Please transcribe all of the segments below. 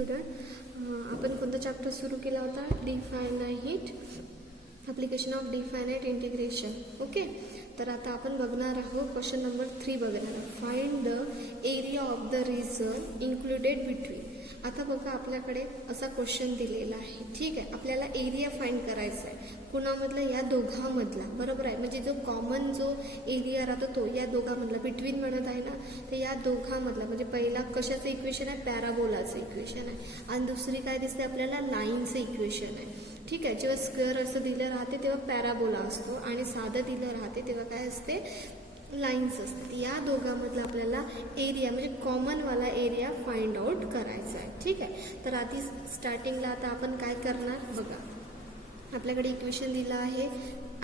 आपण कोणता चॅप्टर सुरू केला होता? Definite application of definite integration. Okay, तर आता आपण बघणार आहोत क्वेश्चन नंबर 3 बघणार आहोत. Find the area of the region included between. आता बघा, आपल्याकडे असा क्वेश्चन दिलेला आहे. ठीक आहे, आपल्याला एरिया फाइंड करायचा आहे. कुणामधला? या दोघांमधला. बरोबर आहे, म्हणजे जो कॉमन जो एरिया राहतो तो या दोघांमधला. बिटवीन म्हणत आहे ना, तर या दोघांमधला. म्हणजे पहिला कशाचं इक्वेशन आहे? पॅराबोलाचं इक्वेशन आहे. आणि दुसरी काय दिसते आपल्याला? लाईनचं इक्वेशन आहे. ठीक आहे, जेव्हा स्क्वेअर असं दिलं राहते तेव्हा पॅराबोला असतो, आणि साधं दिलं राहते तेव्हा काय असते? लाईन्स असतात. या दोघांमधला आपल्याला एरिया म्हणजे कॉमनवाला एरिया फाइंड आउट करायचा आहे. ठीक आहे, तर आधी स्टार्टिंगला आता आपण काय करणार बघा. आपल्याकडे इक्वेशन दिलं आहे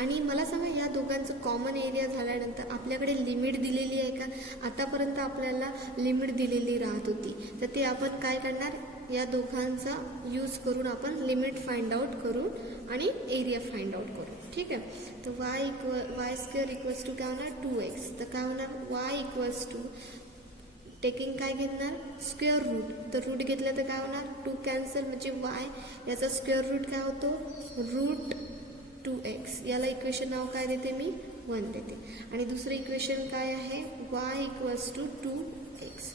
आणि मला सांगा, या दोघांचं कॉमन एरिया झाल्यानंतर आपल्याकडे लिमिट दिलेली आहे का? आतापर्यंत आपल्याला लिमिट दिलेली राहत होती, तर ते आपण काय करणार? या दोघांचा यूज करून आपण लिमिट फाइंड आउट करू आणि एरिया फाइंड आउट करू. ठीक आहे, तर वाय स्क्वेअर इक्वल्स टू काय होणार? 2x. तर काय होणार? वाय इक्वल्स टू टेकिंग काय घेणार? Square route. तर रूट घेतलं तर काय होणार? 2 कॅन्सल, म्हणजे वाय याचा स्क्वेअर रूट काय होतो? Route 2x. याला इक्वेशन नाव काय देते मी? 1 देते. आणि दुसरं इक्वेशन काय आहे? Y equals to 2x.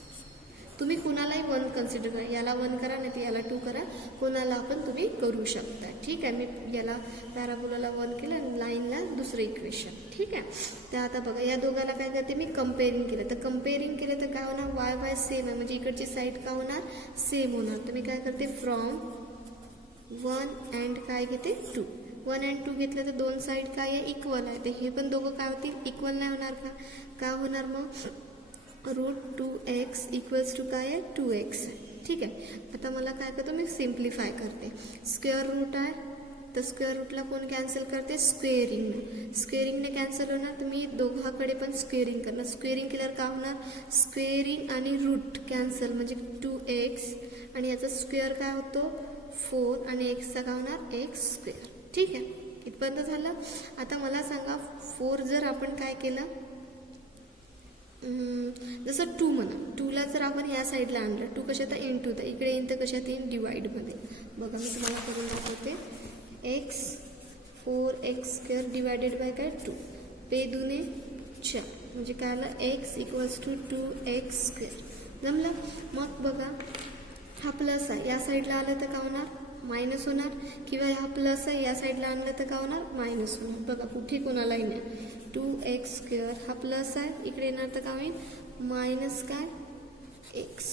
तुम्ही कुणालाही 1 कन्सिडर करा. याला 1 करा, नाही तर याला 2 करा. कोणाला पण तुम्ही करू शकता. ठीक आहे, मी याला पॅराबोलाला 1 केलं आणि लाईनला दुसरं इक्वेशन. ठीक आहे, तर आता बघा, या दोघांना काय करते मी? कम्पेअरिंग केलं. तर कम्पेअरिंग केलं तर काय होणार? वाय वाय सेम आहे, म्हणजे इकडची साईड काय होणार? सेम होणार. तर मी काय करते? फ्रॉम 1 अँड काय घेते? 2. 1 अँड 2 घेतलं तर दोन साईड काय आहे? इक्वल आहे. तर हे पण दोघं काय होतील? इक्वल नाही होणार का? काय होणार मग? रूट 2x इक्वल्स टू काय आहे? 2x. ठीक आहे, आता मला काय करतो? मी सिम्प्लिफाय करते. स्क्वेअर रूट आहे, तर स्क्वेअर रूटला कोण कॅन्सल करते? स्क्वेअरिंगने. स्क्वेअरिंगने कॅन्सल होणार, तर मी दोघांकडे पण स्क्वेअरिंग करणार. स्क्वेअरिंग केल्यावर काय होणार? स्क्वेअरिंग आणि रूट कॅन्सल, म्हणजे 2x, आणि याचा स्क्वेअर काय होतो? 4, आणि एक्सचा काय होणार? X square. ठीक आहे, इथपर्यंत झालं. आता मला सांगा, 4 जर आपण काय केलं? जसं 2 म्हणा, 2ला जर आपण या साईडला आणलं, 2 कशात? इंटू. तर इकडे येईन तर कशात येईल? डिवाइडमध्ये. बघा, मी तुम्हाला करून दाखवते. x 4x square divided by काय? 2. पे दुने 4, म्हणजे काय आलं? x equals to 2x square. जमलं? मग बघा, हा प्लस आहे, या साईडला आलं तर काय होणार? मायनस होणार. किंवा हा प्लस आहे, या साईडला आणलं तर काय होणार? मायनस होणार. बघा, कुठे कोणालाही नाही. 2x स्क्वेअर हा प्लस आहे, इकडे येणार तर काय होईल? मायनस काय? x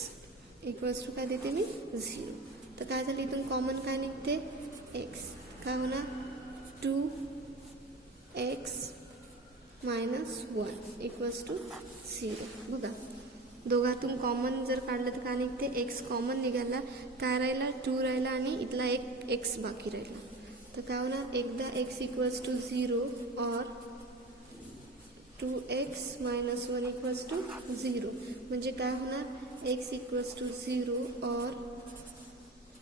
इक्वल्स टू काय देते मी? 0. तर काय झालं? इथून कॉमन काय निघते? x. काय होणार? 2x minus 1 equals to 0. बघा, दोघातून कॉमन जर काढलं तर काय निघते? x कॉमन निघाला, काय राहिला? 2 राहिला, आणि इथला एक x बाकी राहिला. तर काय होणार? एकदा x इक्वल्स टू 0 और 2x मायनस 1 इक्वल्स टू 0. म्हणजे काय होणार? x इक्वल्स टू 0 और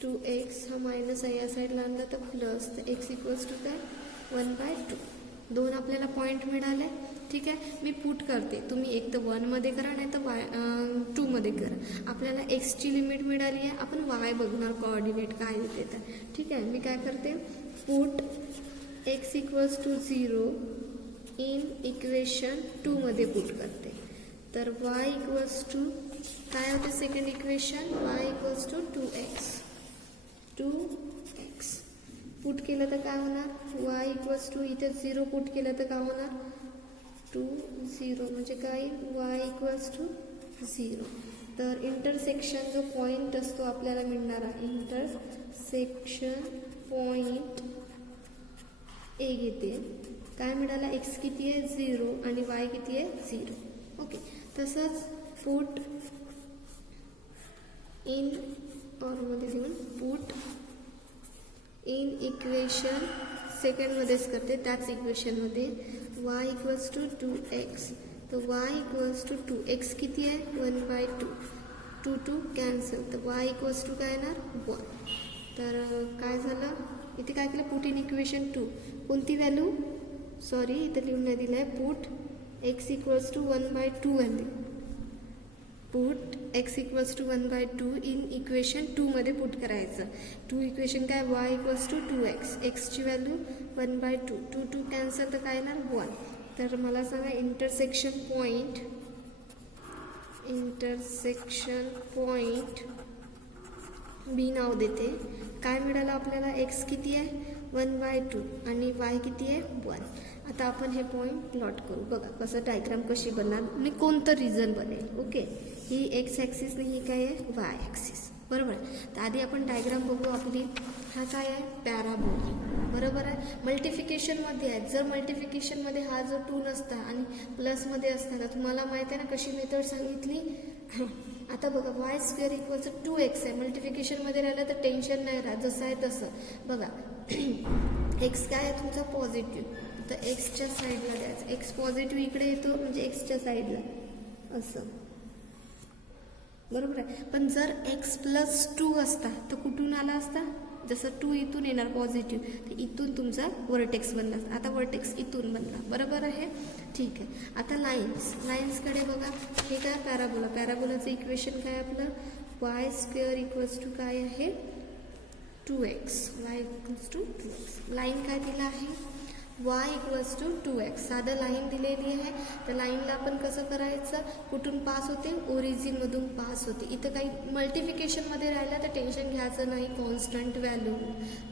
2x हा मायनस आहे, या साईडला आणला तर प्लस. तर x इक्वल्स टू काय? 1/2. 2 आपल्याला पॉईंट मिळाले. ठीक आहे, मी पुट करते. तुम्ही एक तर 1 मध्ये करा, नाही तर 2 मध्ये करा. आपल्याला एक्सची लिमिट मिळाली आहे, आपण वाय बघणार कोऑर्डिनेट काय येते तर. ठीक आहे, मी काय करते? Put x equals to 0 in equation 2 मध्ये पुट करते. तर y इक्वल्स टू काय होते? Second equation y equals to 2x. Put केलं तर काय होणार? y इक्वल्स टू, इथे 0 पुट केलं तर काय होणार? 2 0, म्हणजे काय? y equals to 0. तर इंटरसेक्शन जो पॉईंट असतो आपल्याला मिळणारा, इंटरसेक्शन पॉईंट ए घेते. काय मिळाला? x किती आहे? 0, आणि y किती आहे? 0. ओके, तसंच पुट इन ऑरमध्ये देऊन पुट इन इक्वेशन सेकंडमध्येच करते, त्याच इक्वेशनमध्ये y इक्वल्स टू 2x. तर y इक्वल्स टू 2, x किती आहे? 1/2. 2 कॅन्सल, तर y इक्वल्स टू काय येणार? 1. तर काय झालं? इथे काय केलं? Put in equation 2. कोणती व्हॅल्यू? सॉरी, इथं लिहून नाही दिलं आहे. Put x equals to 1/2 value. Put x equals to 1/2 in equation 2 मध्ये पुट करायचं. 2 इक्वेशन काय, वाय इक्वल्स टू 2x, एक्सची व्हॅल्यू 1/2, 2 कॅन्सल तर काय येणार 1. तर मला सांगा इंटरसेक्शन पॉईंट बी नाव देते. काय मिळालं आपल्याला, एक्स किती आहे 1/2 आणि वाय किती आहे 1. आता आपण हे पॉईंट प्लॉट करू. बघा कसं डायग्राम कशी बनणार आणि कोणतं रिझन बनेल. ओके, ही एक्स ॲक्सिस नाही, ही काय आहे वाय ॲक्सिस, बरोबर आहे. तर आधी आपण डायग्राम बघू आपली. हा काय आहे पॅराबोला, बरोबर आहे. मल्टिफिकेशनमध्ये आहे. जर मल्टिफिकेशनमध्ये हा जो 2 नसता आणि प्लसमध्ये असता तर तुम्हाला माहीत आहे ना कशी मेथड सांगितली. आता बघा वाय स्क्वेअर इक्वल्स 2x आहे. मल्टिफिकेशनमध्ये राहिलं तर टेन्शन नाही राहत, जसं आहे तसं. बघा एक्स काय आहे तुमचा पॉझिटिव्ह, तर एक्सच्या साईडला द्यायचं. एक्स पॉझिटिव्ह इकडे येतो म्हणजे एक्सच्या साईडला असं, बरोबर आहे. पण जर x + 2 असता तर कुठून आला असता, जसं 2 इथून येणार पॉझिटिव्ह, तर इथून तुमचा वर्टेक्स बनला. आता वर्टेक्स इथून बनला, बरोबर आहे. ठीक आहे. आता लाईन्सकडे बघा. हे काय पॅराबोलाचं इक्वेशन काय आपलं, वाय स्क्वेअर इक्वल्स टू काय आहे 2x, Y equals to 2x. Line काय दिलं आहे y इक्वल्स टू 2x. साधं लाईन दिलेली आहे. तर लाईनला आपण कसं करायचं, कुठून पास होते, ओरिजिनमधून पास होते. इथं काही मल्टिफिकेशनमध्ये राहिलं तर टेन्शन घ्यायचं नाही, कॉन्स्टंट व्हॅल्यू.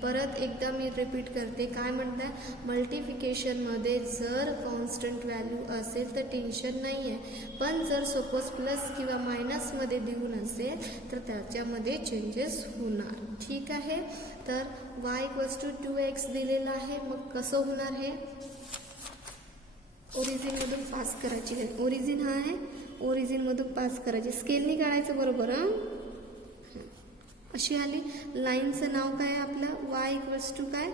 परत एकदा मी रिपीट करते, काय म्हणताय, मल्टिफिकेशनमध्ये जर कॉन्स्टंट व्हॅल्यू असेल तर टेन्शन नाही आहे. पण जर सपोज प्लस किंवा मायनसमध्ये देऊन असेल तर त्याच्यामध्ये चेंजेस होणार. ठीक आहे. तर y इक्वल्स टू 2x दिलेला आहे. मग कसं होणार, हे ओरिजिनमधून पास करायची. ओरिजिन हा आहे, ओरिजिनमधून पास करायची. स्केलनी काढायचं, बरोबर. अशी आली. लाईनचं नाव काय आहे आपलं, y इक्वल्स टू काय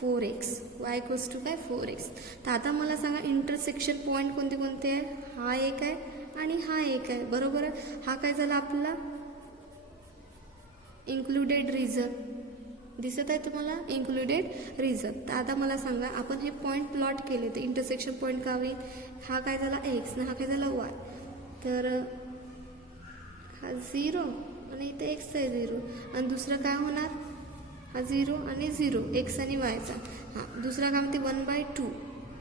4x, y इक्वल्स टू काय 4x. तर आता मला सांगा इंटरसेक्शन पॉईंट कोणते कोणते आहे. हा एक आहे आणि हा एक आहे, बरोबर आहे. हा काय झाला आपला इन्क्लुडेड रिझन, दिसत आहे तुम्हाला इन्क्लुडेड रिझन. तर आता मला सांगा आपण हे पॉईंट प्लॉट केले तर इंटरसेक्शन पॉईंट का होईल, हा काय झाला एक्स ना हा काय झाला वाय. तर हा 0 आणि इथे एक्स आहे 0 आणि दुसरं काय होणार, हा 0 आणि 0 एक्स आणि वायचा. हां दुसरा काय म्हणते 1/2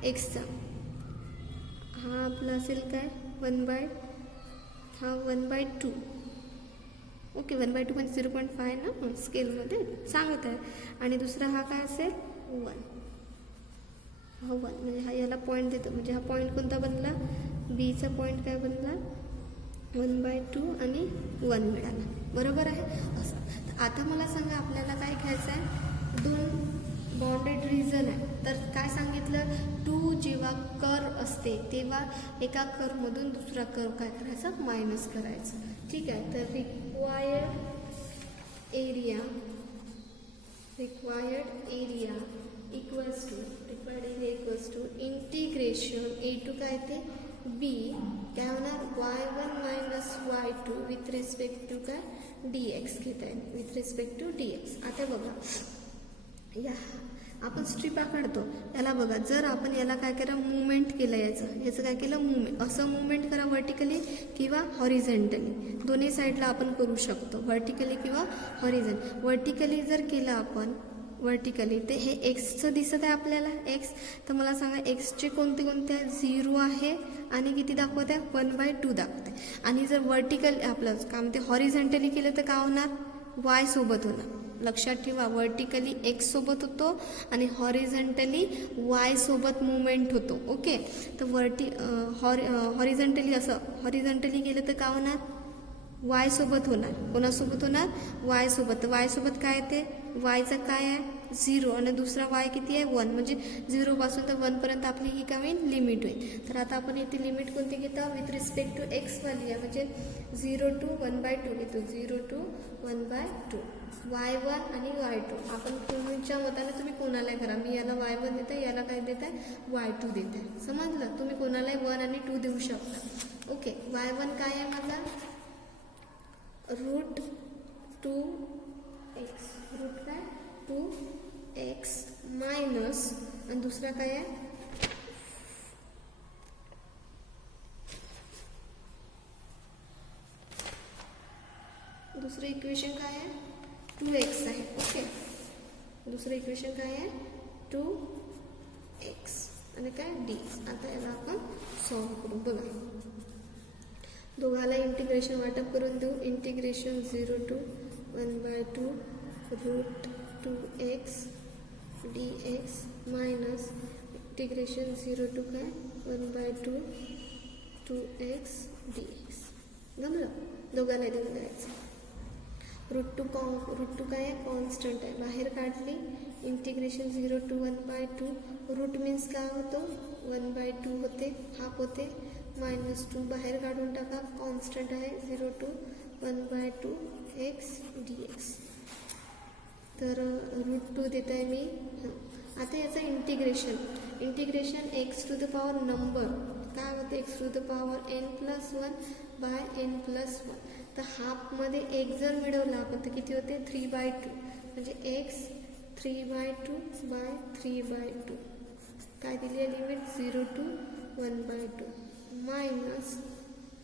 एक्सचा. हा आपला असेल काय 1/2. ओके 1/2 म्हणजे 0.5 ना स्केलमध्ये सांगत आहे. आणि दुसरा हा काय असेल 1. हा 1 म्हणजे हा याला पॉईंट देतो. म्हणजे हा पॉईंट कोणता बनला, बीचा पॉईंट काय बनला 1/2 आणि 1 मिळाला, बरोबर आहे. असं तर आता मला सांगा आपल्याला काय घ्यायचं आहे, 2 बॉन्डेड रिजन आहे. तर काय सांगितलं, 2 जेव्हा कर्व असते तेव्हा एका कर्वमधून दुसरा कर्व काय करायचं मायनस करायचं. ठीक आहे. तर required area equals to integration A to काय ते बी काय होणार y1 - y2 with respect to काय dx घेत आहे, विथ रिस्पेक्ट टू dx. आता बघा या आपण स्ट्रिपा काढतो याला बघा, जर आपण याला काय करा मुवमेंट केलं, याचं काय केलं मुवमेंट, असं मुवमेंट करा व्हर्टिकली किंवा हॉरिझॉन्टली, दोन्ही साईडला आपण करू शकतो, व्हर्टिकली किंवा हॉरिझॉन्टल. व्हर्टिकली जर केलं आपण व्हर्टिकली ते हे एक्सचं दिसत आहे आपल्याला एक्स. तर मला सांगा एक्सचे कोणते कोणते 0 आहे आणि किती दाखवत आहे 1/2 दाखवते. आणि जर व्हर्टिकल आपलं काय म्हणते हॉरिझॉन्टली केलं तर काय होणार वाय सोबत होणार. लक्षात ठेवा व्हर्टिकली एक्स सोबत होतो आणि हॉरिझॉन्टली वाय सोबत मुवमेंट होतो. ओके तर हॉरिझॉन्टली असं हॉरिझॉन्टली केलं तर काय होणार वाय सोबत होणार. कोणासोबत होणार वाय सोबत. वाय सोबत काय येते वायचा काय आहे 0 आणि दुसरा वाय किती आहे 1. म्हणजे 0 पासून तर 1 पर्यंत आपली ही काय होईल लिमिट होईल. तर आता आपण इथे लिमिट कोणती घेतो विथ रिस्पेक्ट टू एक्स वाली आहे, म्हणजे 0 to 1/2 घेतो. 0 to 1/2 y1 आणि y2. आपण तुमच्या मताने तुम्ही कोणालाही करा, मी याला y1 देत आहे, याला काय देत आहे y2 देत आहे. समजलं, तुम्ही कोणालाही 1 आणि 2 देऊ शकता. ओके y1 काय आहे माझा √2x, रूट काय 2x मायनस आणि दुसरा काय आहे दुसरं इक्वेशन काय आहे 2x आहे. ओके, दुसरं इक्वेशन काय आहे 2x आणि काय d. आता याला आपण सॉल्व करू. बघा, दोघाला इंटिग्रेशन वाटप करून देऊ. Integration 0 to 1/2 root 2x dx minus integration 0 to काय 1/2 2x dx. जमलं, दोघाला लिहून द्यायचं. रूट टू काय आहे कॉन्स्टंट आहे, बाहेर काढली. इंटिग्रेशन 0 to 1/2 रूट मीन्स काय होतो 1/2 होते, हाफ होते. -2 बाहेर काढून टाका, कॉन्स्टंट आहे 0 to 1/2 x dx. तर रूट 2 देत आहे मी. आता याचं integration x to the power number काय होतं x to the power n+1/n+1. तर हाफमध्ये एक जर मिळवला आपण तर किती होते 3/2 म्हणजे x 3/2/3/2. काय दिली आहे लिमिट 0 to 1/2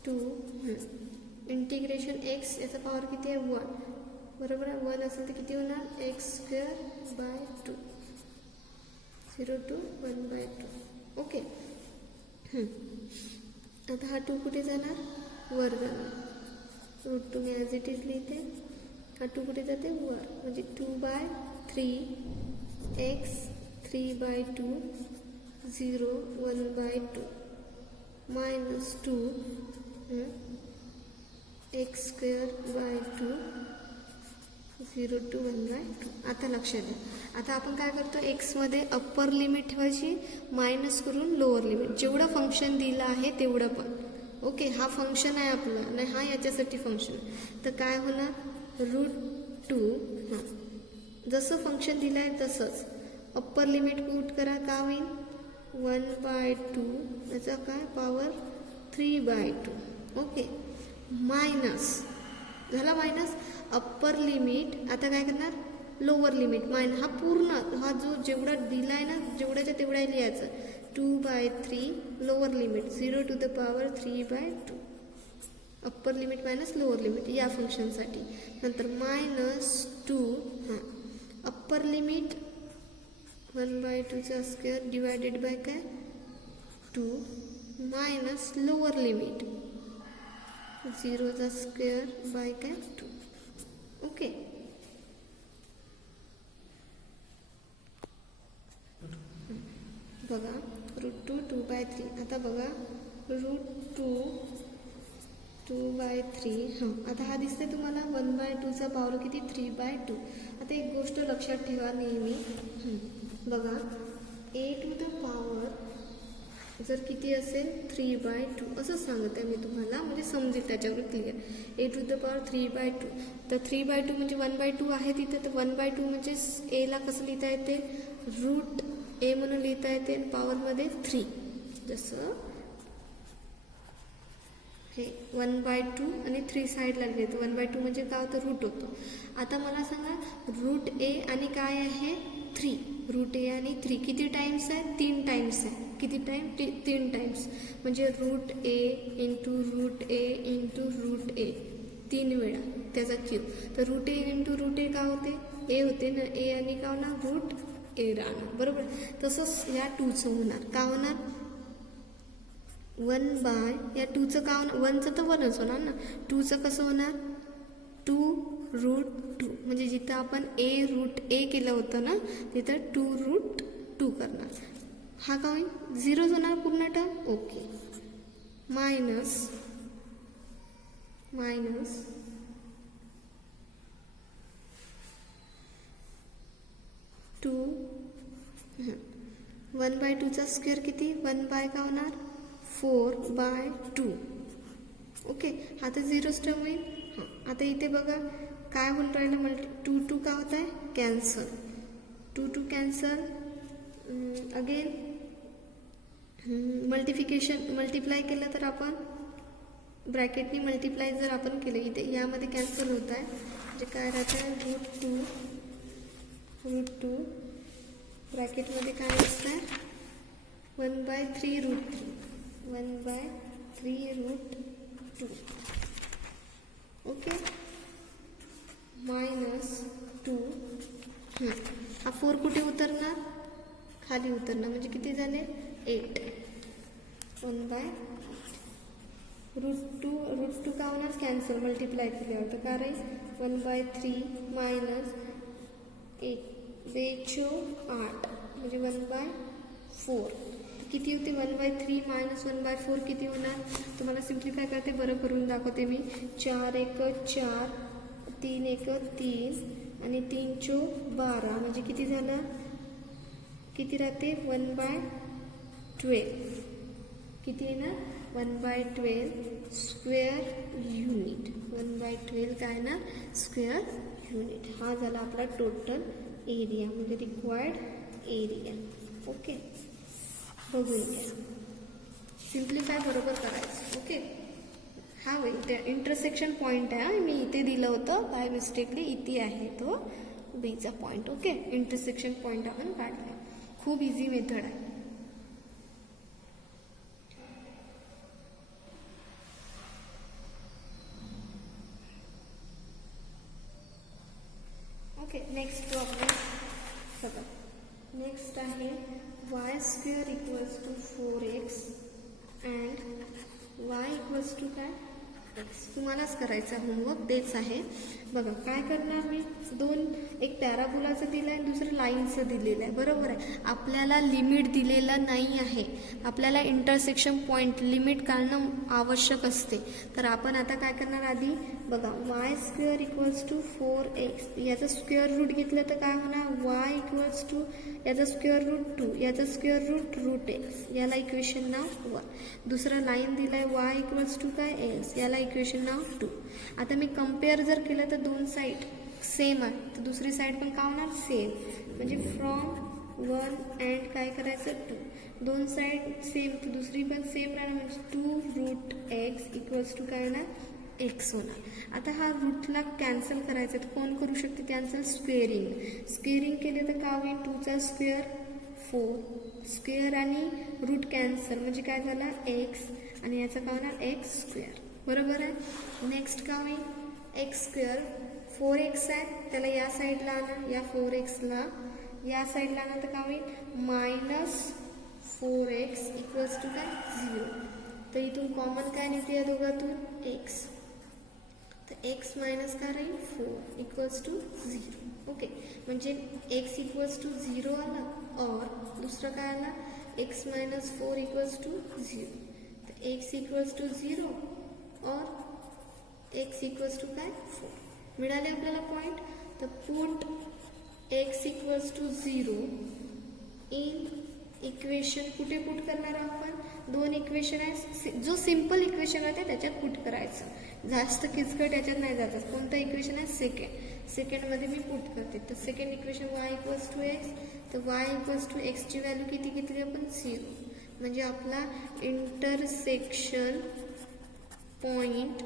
-2 इंटिग्रेशन x याचा पॉवर किती आहे 1 बरोबर आहे. 1 असेल तर किती होणार x²/2 0 to 1/2. ओके, आता हा 2 कुठे जाणार वर जाणार. रूट 2 मी ॲज इट इज लिहिते. हा 2 कुठे जाते वर म्हणजे 2/3 x 3/2 0 1/2 -2 x²/2 0 to 1/2. आता लक्षात द्या, आता आपण काय करतो एक्समध्ये अप्पर लिमिट ठेवायची मायनस करून लोअर लिमिट. जेवढं फंक्शन दिलं आहे तेवढं पण. ओके, हा फंक्शन आहे आपला नाही, हा याच्यासाठी फंक्शन. तर काय होणार रूट 2 हां जसं फंक्शन दिलं आहे तसंच अप्पर लिमिट पुट करा. का होईल 1/2 याचा काय पॉवर 3/2. ओके, मायनस झाला मायनस अप्पर लिमिट. आता काय करणार लोअर लिमिट मायनस. हा पूर्ण हा जो जेवढा दिला आहे ना जेवढ्याच्या तेवढा लिहायचं 2/3 lower limit 0 to the power 3/2. Upper limit minus lower limit या फंक्शनसाठी. नंतर -2 हां अप्पर लिमिट 1/2चा स्क्वेअर डिवायडेड बाय काय 2 मायनस लोअर लिमिट 0चा स्क्वेअर बाय काय 2. ओके, बघा रूट 2 2/3. आता बघा रूट 2 2/3. हां आता हा दिसतंय तुम्हाला 1/2चा पॉवर किती 3/2. आता एक गोष्ट लक्षात ठेवा नेहमी. बघा a टू द पॉवर जर किती असेल 3/2 असं सांगत आहे मी तुम्हाला म्हणजे समजेल त्याच्यावर clear. a to the power 3/2 तर 3/2 म्हणजे 1/2 आहे तिथे. तर 1/2 म्हणजे एला कसं लिहिता येते रूट a म्हणून लिहिता येते पॉवरमध्ये 3. जसं हे 1/2 आणि 3 साईडला लिहितो. 1/2 म्हणजे काय होतं रूट होतो. आता मला सांगा रूट a आणि काय आहे 3. रूट a आणि 3 किती टाइम्स आहे 3 टाइम्स आहे. किती टाइम 3 टाइम्स म्हणजे root a into root a into root a 3 वेळा त्याचा क्यूब. तर root a into root a का होते a होते ना a आणि का होणार रूट a राहणार बरोबर. तसंच या 2चं होणार का होणार 1 या 2चं का होणार 1चं तर 1च होणार ना. 2चं कसं होणार 2 रूट 2 म्हणजे जिथं आपण a रूट a केलं होतं ना तिथं 2 रूट 2 करणार. हा का होईल 0 होणार पूर्ण टर्म. ओके, मायनस 2 1/2चा स्क्वेअर किती 1 का होणार 4/2. ओके, हा तर 0च टर्म होईल. हां आता इथे बघा काय होऊन राहिलं 2 का होत आहे कॅन्सल 2 कॅन्सल. अगेन मल्टिप्लाय केलं तर आपण ब्रॅकेटनी मल्टिप्लाय जर आपण केलं इथे यामध्ये कॅन्सल होत आहे म्हणजे काय राहतं रूट 2 ब्रॅकेटमध्ये काय असतं 1/3 रूट 1/3 रूट 2. ओके, -2. हा 4 कुठे उतरणार? खाली उतरणार, म्हणजे किती झाले? 8. 1/8. रूट टू का होणार? कॅन्सल, मल्टिप्लाय केल्यावर तर काय राहील? 1/3 मायनस 1 बेचो 8 म्हणजे 1/4. किती होते? 1/3 मायनस 1/4 किती होणार? तुम्हाला सिम्प्लिफाय करते, बरं करून दाखवते मी. 4 1 4, 3 1 3 आणि 3 4 12 म्हणजे किती झालं? किती राहते? 1/12. किती आहे ना? 1/12 स्क्वेअर युनिट. 1/12 काय ना? Square unit. हा झाला आपला टोटल एरिया म्हणजे रिक्वायर्ड एरिया. ओके, बघून घ्या. सिम्प्लिफाय बरोबर करायचं. ओके, हा त्या इंटरसेक्शन पॉईंट आहे, मी इथे दिलं होतं बाय मिस्टेकली, इथे आहे तो बीचा पॉईंट. ओके, इंटरसेक्शन पॉईंट आपण काढला. खूप इझी मेथड आहे. ओके, नेक्स्ट प्रॉब्लेम बघा. नेक्स्ट आहे y² equals to 4x and y equals to काय? x. तुम्हालाच करायचं होमवर्क तेच आहे. बघा काय करणार मी, एक पॅराबोलाचं दिलं आहे, दुसरं लाईनचं दिलेलं आहे. बरोबर आहे, आपल्याला लिमिट दिलेलं नाही आहे. आपल्याला इंटरसेक्शन पॉईंट लिमिट काढणं आवश्यक असते. तर आपण आता काय करणार? आधी बघा, y² इक्वल्स टू 4x, याचं स्क्वेअर रूट घेतलं तर काय होणार? y इक्वल्स टू याचा स्क्वेअर रूट 2, याचा स्क्वेअर रूट x, याला इक्वेशन नाव 1. दुसरं लाईन दिलं आहे y इक्वल्स टू काय? x, याला इक्वेशन नाव 2. आता मी कम्पेअर जर केलं तर दोन साईड सेम आहे, तर दुसरी साईड पण काय होणार? सेम. म्हणजे फ्रॉम 1 अँड काय करायचं? 2. दोन साईड सेम, तर दुसरी पण सेम राहणार, म्हणजे 2√x इक्वल्स टू काय होणार? x होणार. आता हा रूटला कॅन्सल करायचं, तर कोण करू शकते कॅन्सल? स्क्वेअरिंग केले तर काय होईल? 2चा स्क्वेअर 4, स्क्वेअर आणि रूट कॅन्सल म्हणजे काय झाला? x, आणि याचा काय होणार? x². बरोबर आहे. नेक्स्ट काय होईल? x². 4x आहे, त्याला या साईडला आणा, या 4xला या साईडला आणा, तर काय होईल? -4x इक्वल्स टू काय? 0. तर इथून कॉमन काय निघते या दोघातून? x. तर x मायनस काय राहील? 4 इक्वल्स टू 0. ओके, म्हणजे x इक्वल्स टू 0 आला, और दुसरं काय आला? x minus 4 equals to 0. तर x इक्वल्स टू 0 और x इक्वल्स टू काय? 4. मिळाले आपल्याला पॉईंट. तर put x equals to 0 in equation. कुठे पुट करणार आपण? दोन इक्वेशन आहे, जो सिंपल इक्वेशन आहे त्याच्यात पुट करायचं. जास्त किचकट याच्यात नाही जायचं. कोणतं इक्वेशन आहे? सेकंडमध्ये मी पुट करते. तर second equation y equals to x, तर y इक्वल्स टू x ची व्हॅल्यू किती घेतली आपण? 0. म्हणजे आपला इंटरसेक्शन पॉइंट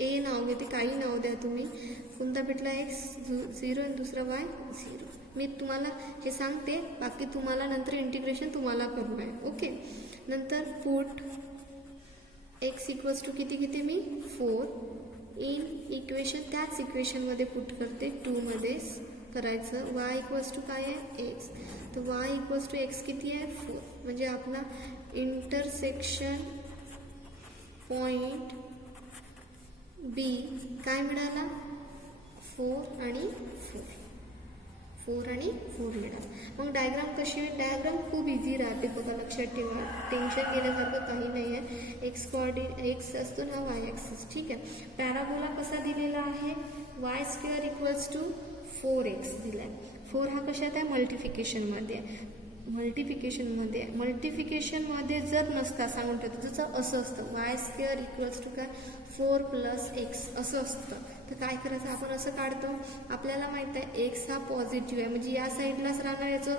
A नाव घेते, काही नाव द्या तुम्ही. कोणता भेटला? x 0 आणि दुसरा y 0. मी तुम्हाला हे सांगते, बाकी तुम्हाला नंतर इंटिग्रेशन तुम्हाला करू आहे. ओके, नंतर पुट x इक्वल्स टू किती घेते मी? 4 इन इक्वेशन, त्याच इक्वेशनमध्ये पुट करते, 2 मध्येच करायचं. y इक्वल्स टू काय आहे? x. तर y इक्वल्स टू x किती आहे? 4. म्हणजे आपला इंटरसेक्शन पॉइंट B काय मिळाला? 4 आणि 4 मिळाला. मग डायग्राम कशी आहे? डायग्राम खूप इझी राहते बघा, लक्षात ठेवा. टेन्शन घेण्यासारखं काही नाही आहे. x असतो ना, y ॲक्सिस. ठीक आहे. पॅराबोला कसा दिलेला आहे? y² इक्वल्स टू 4x दिला आहे. 4 हा कशात आहे? मल्टिफिकेशनमध्ये आहे. मल्टिफिकेशनमध्ये जर नसता सांगून ठेवतो, जसं असं असतं y² इक्वल्स टू काय? 4 + x असं असतं. तर काय करायचं? आपण असं काढतो. आपल्याला माहित आहे x हा पॉझिटिव्ह आहे, म्हणजे या साईडलाच राहणार, याचं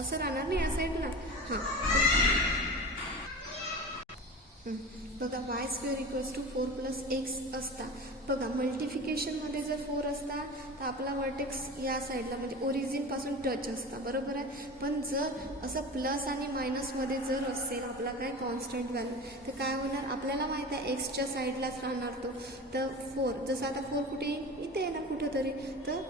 असं राहणार नाही, या साईडला. हां, बघा y square equals to 4 plus x असता. बघा मल्टिफिकेशनमध्ये जर 4 असता तर आपला वर्टेक्स या साईडला म्हणजे ओरिजिनपासून टच असता, बरोबर आहे. पण जर असं प्लस आणि मायनसमध्ये जर असेल आपला काय कॉन्स्टंट व्हॅल्यू, तर काय होणार, आपल्याला माहीत आहे एक्सच्या साईडलाच राहणार तो. तर 4 जसं आता 4 कुठे इथे आहे ना कुठंतरी, तर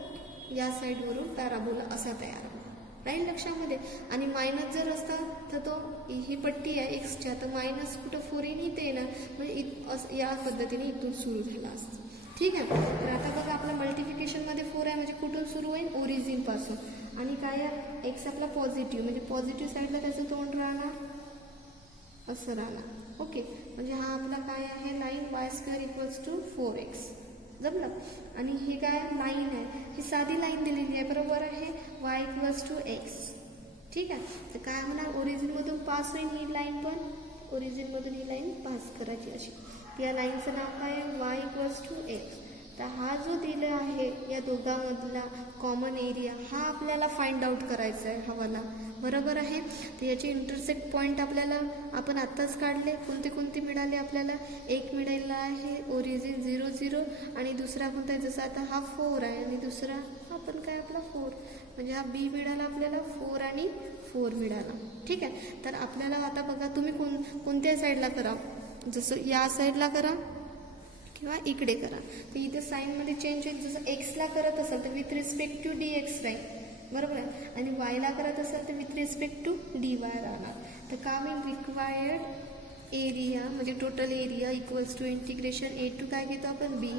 या साईडवरून पॅराबोला असा तयार होतो, राहील लक्षामध्ये. आणि मायनस जर असता तर तो ही पट्टी आहे एक्सच्या, तर मायनस कुठं 4 येईन इथे येणार, म्हणजे या पद्धतीने इथून सुरू झाला असतं. ठीक आहे. तर आता बघा आपला मल्टिफिकेशनमध्ये 4 आहे म्हणजे कुठून सुरू होईल, ओरिजिनपासून. आणि काय आहे, एक्स आपला पॉझिटिव्ह म्हणजे पॉझिटिव्ह साईडला त्याचं तोंड राहणार असं राहणार. ओके, म्हणजे हा आपला काय आहे line y square equals to 4x जमलं. आणि हे काय लाईन आहे, ही साधी लाईन दिलेली आहे, बरोबर आहे, वाय इक्वल्स टू एक्स. ठीक आहे. तर काय होणार, ओरिजिनमधून पास होईल ही लाईन, पण ओरिजिनमधून ही लाईन पास करायची अशी. या लाईनचं नाव काय आहे, वाय इक्वल्स टू एक्स. तर हा जो दिला आहे या दोघांमधला कॉमन एरिया हा आपल्याला फाइंड आउट करायचा आहे हवाला, बरोबर आहे. तर याचे इंटरसेक्ट पॉईंट आपल्याला आपण आत्ताच काढले. कोणते कोणते मिळाले आपल्याला, एक मिळालेला आहे ओरिजिन 0 0 आणि दुसरा कोणता आहे, जसं आता हा 4 आहे आणि दुसरा हा पण काय आपला 4, म्हणजे हा बी मिळाला आपल्याला 4 आणि 4 मिळाला. ठीक आहे. तर आपल्याला आता बघा तुम्ही कोणत्या साईडला करा, जसं या साईडला करा किंवा इकडे करा. तर इथे साईनमध्ये चेंज होईल. जसं एक्सला करत असाल तर with respect to d x राहील, बरोबर आहे. आणि वायला करत असाल तर with respect to d y राहणार. तर का मी रिक्वायर्ड एरिया म्हणजे total area equals to integration A to काय घेतो आपण बी,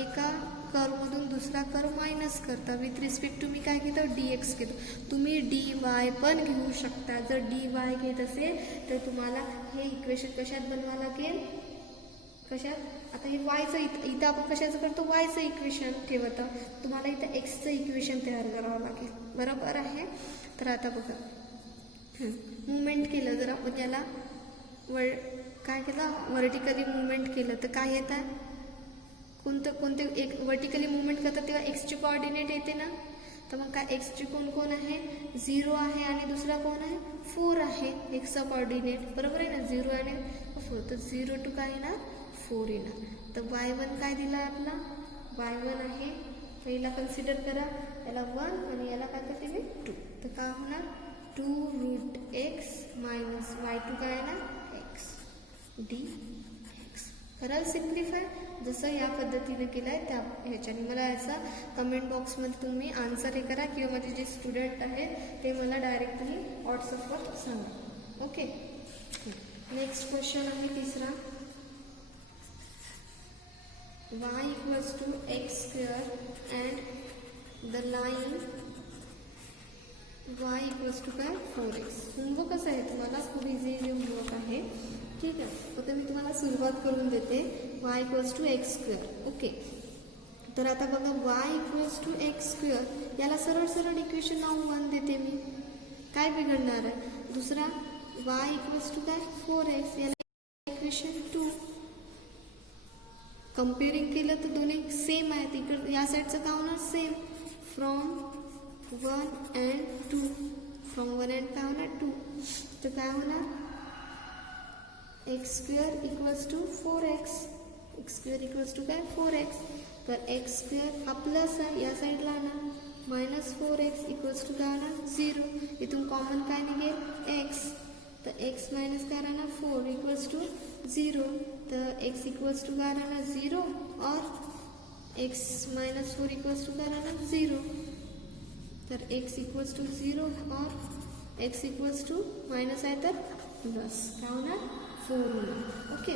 एका कर्वमधून दुसरा कर्व मायनस करता विथ रिस्पेक्ट टू मी काय घेतो डी एक्स घेतो. तुम्ही डी वाय पण घेऊ शकता. जर डी वाय घेत असेल तर तुम्हाला हे इक्वेशन कशात बनवावं लागेल, कशात, आता हे वायचं इथं आपण कशाचं करतो, वायचं इक्वेशन ठेवतं, तुम्हाला इथं एक्सचं इक्वेशन तयार करावं लागेल, बरोबर आहे. तर आता बघा मुवमेंट केलं जर आपण याला काय केलं, व्हर्टिकली मुवमेंट केलं तर काय येत आहे, कोणते एक व्हर्टिकली मुवमेंट करतात तेव्हा एक्सचे कोऑर्डिनेट येते ना. तर मग काय एक्सचे कोण आहे, 0 आहे आणि दुसरा कोण आहे 4 आहे एक्सचा कोऑर्डिनेट, बरोबर आहे ना, 0 आणि 4. तर 0 टू काय येणार 4 येणार. तर y1 काय दिला आपला, y1 आहे, पहिला कन्सिडर करा, याला 1 आणि याला काय करते मी 2. तर काय होणार 2√x मायनस y2 काय येणार x dx. कराल सिम्प्लिफाय, जसं या पद्धतीने केलं आहे त्या ह्याच्याने. मला याचा कमेंट बॉक्समध्ये तुम्ही आन्सर हे करा किंवा माझे जे स्टुडंट आहेत ते मला डायरेक्टली व्हॉट्सअपवर सांगा. ओके. नेक्स्ट क्वेश्चन आहे तिसरा, y equals to x square and the line y equals to काय 4x. होमवर्क कसं आहे तुम्हाला, खूप इझी होमवर्क आहे. ठीक आहे. आता मी तुम्हाला सुरुवात करून देते, y equals to x square. Okay. तर आता बघा y equals to x square, याला सरळ सरळ इक्वेशन नाव 1 देते मी, काय बिघडणार आहे. दुसरा y equals to काय 4x, याला इक्वेशन 2. कम्पेअरिंग केलं तर दोन्ही सेम आहेत. इकडे या साईडचं काय होणार same, from 1 and 2, from 1 and काय होणार 2. तर काय होणार x square equals to 4x, x square equals to काय 4x. तर एक्स स्क्वेअर हा प्लस आहे या साईडला ना, मायनस 4x इक्वल्स टू काय होणार 0. इथून कॉमन काय निघेल x, तर x मायनस काय राहणार 4 इक्वल्स टू 0. तर x इक्वल्स टू काय राहणार 0 और x मायनस 4 इक्वल्स टू काय राहणार 0. तर x इक्वल्स टू 0 और x इक्वल्स टू मायनस आहे तर प्लस काय होणार 4 होणार. ओके.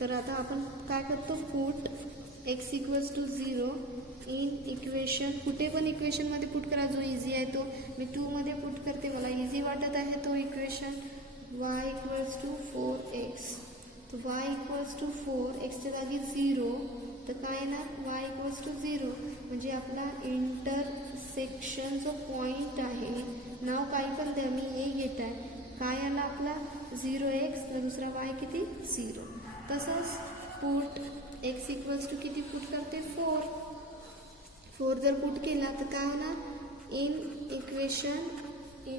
तर आता आपण काय करतो, put x equals to 0 in equation, कुठे पण इक्वेशनमध्ये पुट करा, जो इझी आहे तो. मी 2 मध्ये पुट करते, मला इझी वाटत आहे तो equation. y equals to 4x, तर y इक्वल्स टू 4, एक्सच्या जागी 0, तर काय येणार y इक्वल्स टू 0, म्हणजे आपला इंटरसेक्शन जो पॉईंट आहे, नाव काही पण द्या, मी हे घेत आहे, काय आला आपला 0x, तर दुसरा y किती 0. तसंच पुट x इक्वल्स टू किती पुट करते 4 जर पुट केला तर काय होणार इन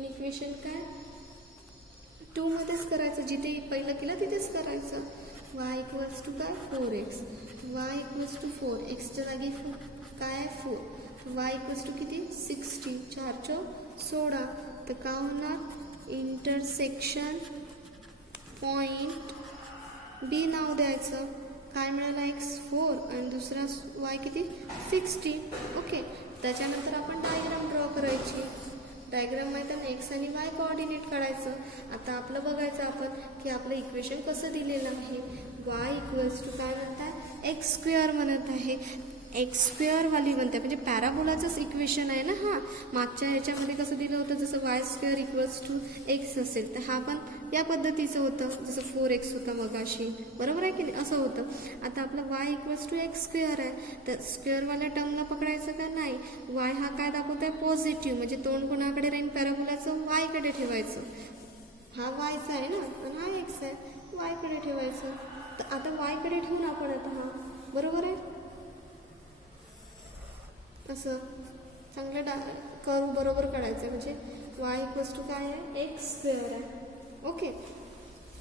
इक्वेशन काय 2 मध्येच करायचं, जिथे पहिलं केलं तिथेच करायचं. y इक्वल्स टू काय 4x, y इक्वल्स टू 4, एक्सच्या जागी काय आहे 4, y इक्वल्स टू किती 60, 4 चौक 16. तर काय होणार इंटरसेक्शन पॉईंट बी नाव द्यायचं. काय मिळालं x 4 आणि दुसरा y किती 60. ओके, त्याच्यानंतर आपण डायग्राम ड्रॉ करायची. डायग्राम माहीत आहे ना, एक्स आणि वाय कोऑर्डिनेट काढायचं. आता आपलं बघायचं आपण की आपलं इक्वेशन कसं दिलेलं आहे. वाय इक्वल्स टू काय म्हणतात एक्स स्क्वेअर म्हणत आहे. एक्स स्क्वेअरवाली म्हणते म्हणजे पॅराबोलाचंच इक्वेशन आहे ना. हां, मागच्या ह्याच्यामध्ये कसं दिलं होतं, जसं y square equals to x असेल तर हा पण या पद्धतीचं होतं, जसं 4x होतं मगाशी, बरोबर आहे की नाही, असं होतं. आता आपलं y equals to x square आहे, तर स्क्वेअरवाल्या टर्मला पकडायचं का नाही. वाय हा काय दाखवत आहे पॉझिटिव्ह, म्हणजे तोंड कोणाकडे राहील पॅराबोलाचं वायकडे ठेवायचं. हा वायचा आहे ना आणि हा एक्स आहे, वायकडे ठेवायचं. तर आता वायकडे ठेवून आपण आता हा बरोबर आहे असं चांगलं कर्व बरोबर काढायचं, म्हणजे वाय इक्वल्स टू काय आहे एक्स स्क्वेअर आहे. ओके,